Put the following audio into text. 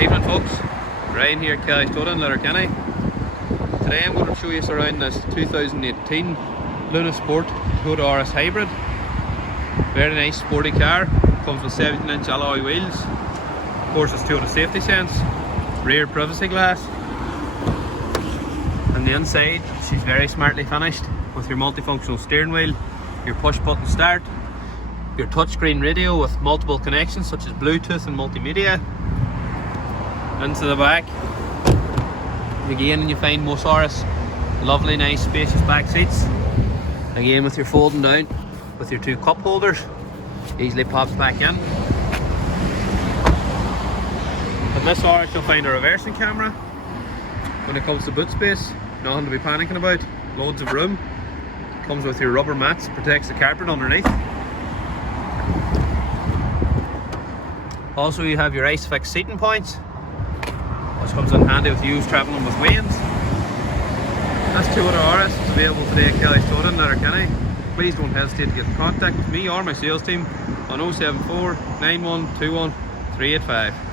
Evening folks, Ryan here at Kelly's Total in Letterkenny. Today I'm going to show you around this 2018 Luna Sport Toyota Auris Hybrid. Very nice sporty car, comes with 17-inch alloy wheels. Of course it's Toyota safety sense, rear privacy glass. On the inside she's very smartly finished with your multifunctional steering wheel, your push button start, your touchscreen radio with multiple connections such as Bluetooth and multimedia. Into the back, again you find most Auris lovely nice spacious back seats, again with your folding down with your two cup holders, easily pops back in. In this Auris you'll find a reversing camera. When it comes to boot space, nothing to be panicking about, loads of room. Comes with your rubber mats, protects the carpet underneath. Also you have your ISOFIX seating points, which comes in handy with you travelling with wains. This Toyota Auris is available today at Kelly's Total in Letterkenny. Please don't hesitate to get in contact with me or my sales team on 074 9121 385.